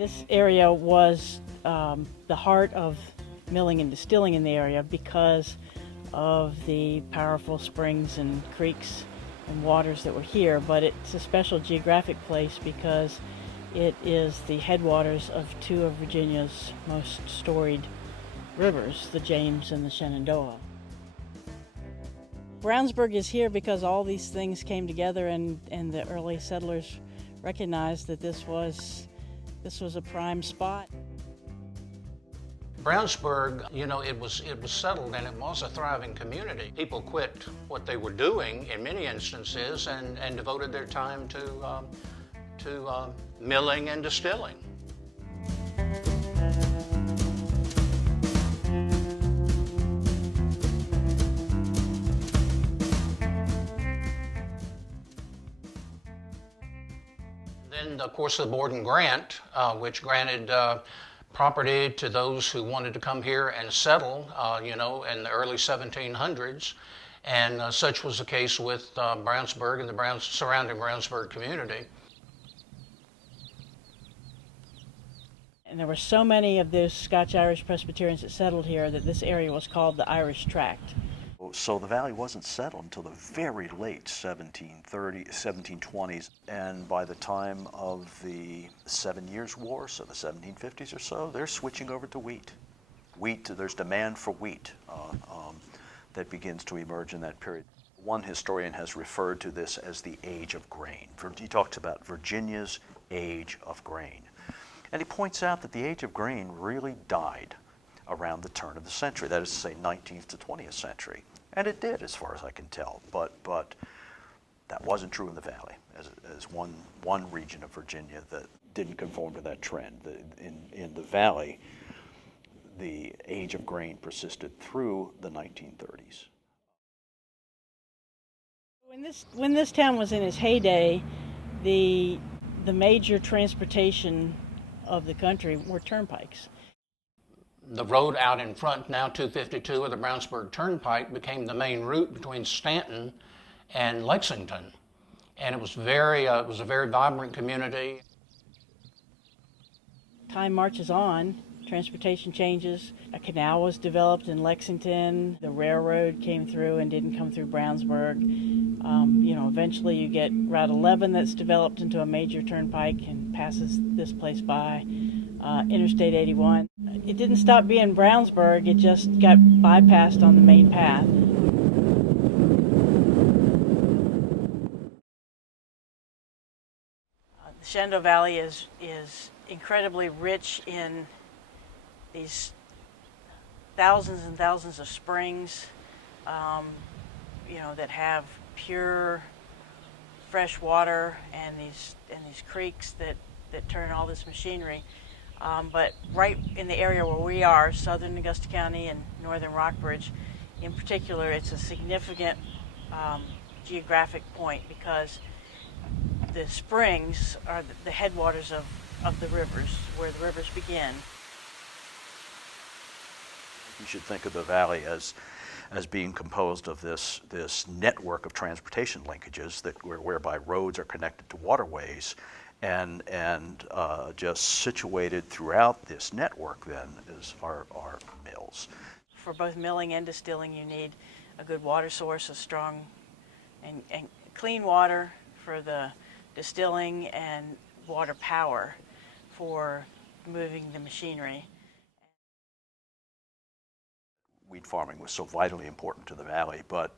This area was the heart of milling and distilling in the area because of the powerful springs and creeks and waters that were here, but it's a special geographic place because it is the headwaters of two of Virginia's most storied rivers, the James and the Shenandoah. Brownsburg is here because all these things came together and the early settlers recognized that this was a prime spot. Brownsburg, it was settled and it was a thriving community. People quit what they were doing in many instances and devoted their time to milling and distilling. Then, of course, the Borden Grant, which granted property to those who wanted to come here and settle, in the early 1700s. And such was the case with Brownsburg and the surrounding Brownsburg community. And there were so many of those Scotch-Irish Presbyterians that settled here that this area was called the Irish Tract. So the valley wasn't settled until the very late 1720s, and by the time of the 7 Years' War, so the 1750s or so, they're switching over to wheat. There's demand for wheat that begins to emerge in that period. One historian has referred to this as the age of grain. He talks about Virginia's age of grain. And he points out that the age of grain really died around the turn of the century, that is to say 19th to 20th century. And it did, as far as I can tell, but that wasn't true in the valley, as one region of Virginia that didn't conform to that trend. In the valley, the age of grain persisted through the 1930s. When this town was in its heyday, the major transportation of the country were turnpikes. The road out in front, now 252 of the Brownsburg Turnpike, became the main route between Stanton and Lexington. And it was a very vibrant community. Time marches on, transportation changes. A canal was developed in Lexington. The railroad came through and didn't come through Brownsburg. Eventually you get Route 11 that's developed into a major turnpike and passes this place by. Interstate 81. It didn't stop being Brownsburg, it just got bypassed on the main path. The Shenandoah Valley is incredibly rich in these thousands and thousands of springs, that have pure fresh water, and these creeks that turn all this machinery. But right in the area where we are, southern Augusta County and northern Rockbridge in particular, it's a significant geographic point because the springs are the headwaters of the rivers, where the rivers begin. You should think of the valley as being composed of this network of transportation linkages whereby roads are connected to waterways, and just situated throughout this network then are mills. For both milling and distilling, you need a good water source, a strong and clean water for the distilling, and water power for moving the machinery. Wheat farming was so vitally important to the valley, but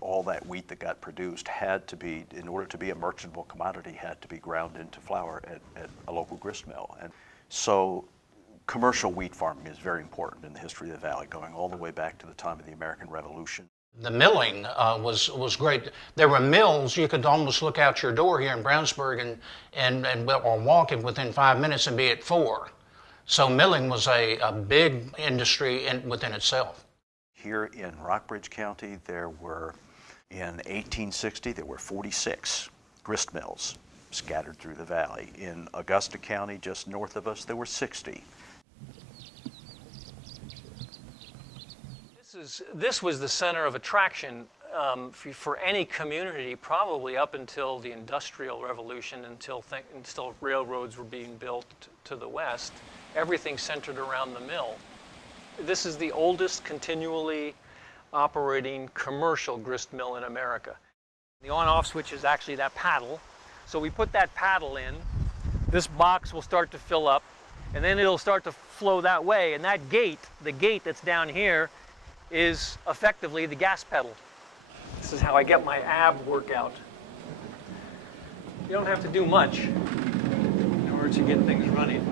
all that wheat that got produced had to be, in order to be a merchantable commodity, had to be ground into flour at a local grist mill. And so commercial wheat farming is very important in the history of the valley, going all the way back to the time of the American Revolution. The milling was great. There were mills. You could almost look out your door here in Brownsburg or walk it within 5 minutes and be at 4. So milling was a big industry within itself. Here in Rockbridge County, in 1860, there were 46 grist mills scattered through the valley. In Augusta County, just north of us, there were 60. This was the center of attraction for any community, probably up until the Industrial Revolution, until railroads were being built to the west, everything centered around the mill. This is the oldest continually operating commercial grist mill in America. The on-off switch is actually that paddle. So we put that paddle in, this box will start to fill up, and then it'll start to flow that way. And that gate, the gate that's down here, is effectively the gas pedal. This is how I get my ab workout. You don't have to do much in order to get things running.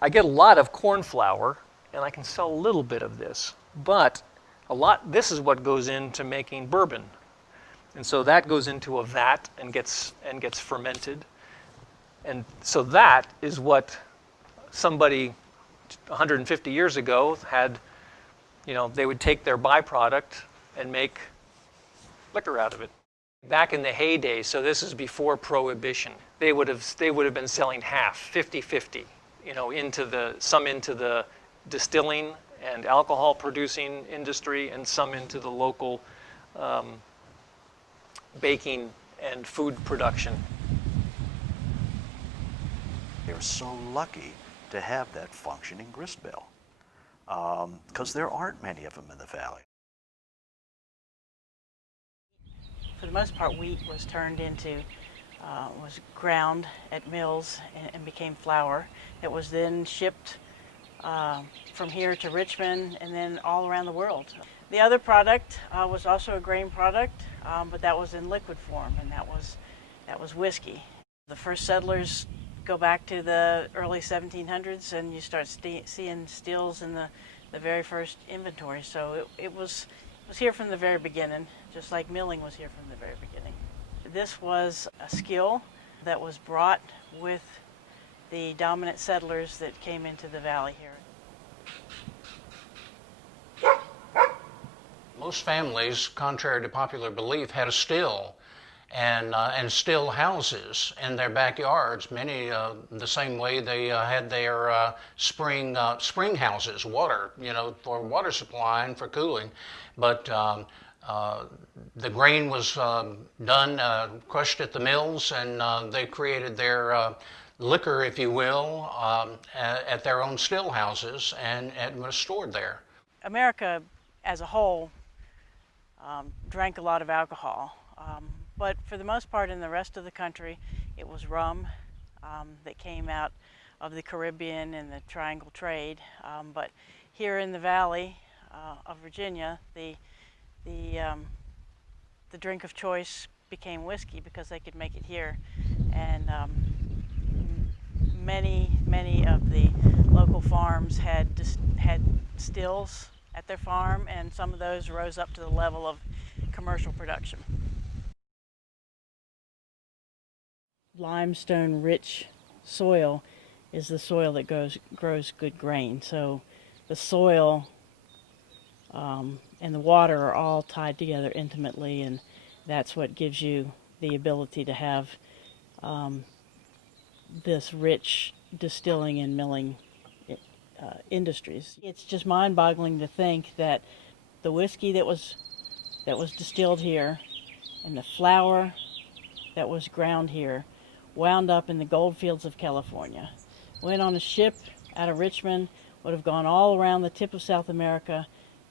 I get a lot of corn flour, and I can sell a little bit of this, but this is what goes into making bourbon. And so that goes into a vat and gets fermented. And so that is what somebody 150 years ago had, they would take their byproduct and make liquor out of it. Back in the heyday, so this is before Prohibition, they would have been selling half, 50-50. Into the distilling and alcohol producing industry, and some into the local baking and food production. They're so lucky to have that functioning grist mill, because there aren't many of them in the valley. For the most part, wheat was turned into, was ground at mills and became flour. It was then shipped from here to Richmond and then all around the world. The other product was also a grain product, but that was in liquid form, and that was whiskey. The first settlers go back to the early 1700s, and you start seeing stills in the very first inventory. So it was here from the very beginning, just like milling was here from the very beginning. This was a skill that was brought with the dominant settlers that came into the valley here. Most families, contrary to popular belief, had a still and still houses in their backyards. Many the same way they had their spring houses, water, for water supply and for cooling. But the grain was done, crushed at the mills, and they created their liquor, if you will, at their own still houses, and it was stored there. America as a whole drank a lot of alcohol, but for the most part in the rest of the country it was rum that came out of the Caribbean and the Triangle trade. But here in the valley of Virginia, the drink of choice became whiskey because they could make it here, and many of the local farms had stills at their farm, and some of those rose up to the level of commercial production. Limestone rich soil is the soil that grows good grain. So the soil and the water are all tied together intimately, and that's what gives you the ability to have this rich distilling and milling industries. It's just mind-boggling to think that the whiskey that was distilled here and the flour that was ground here wound up in the gold fields of California. Went on a ship out of Richmond, would have gone all around the tip of South America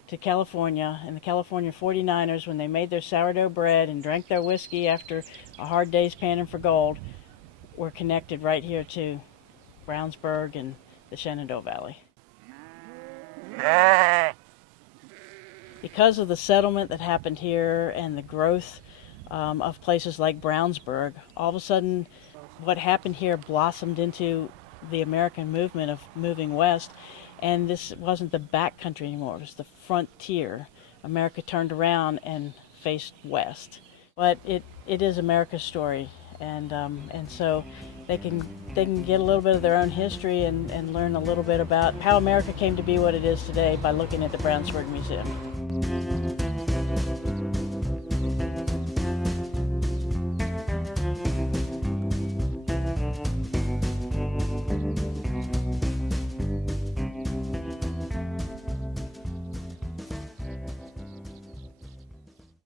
to California, and the California 49ers, when they made their sourdough bread and drank their whiskey after a hard day's panning for gold, were connected right here to Brownsburg and the Shenandoah Valley. Because of the settlement that happened here and the growth of places like Brownsburg, all of a sudden what happened here blossomed into the American movement of moving west, and this wasn't the back country anymore, it was the frontier. America turned around and faced west. But it is America's story, and so they can get a little bit of their own history and learn a little bit about how America came to be what it is today by looking at the Brownsburg Museum.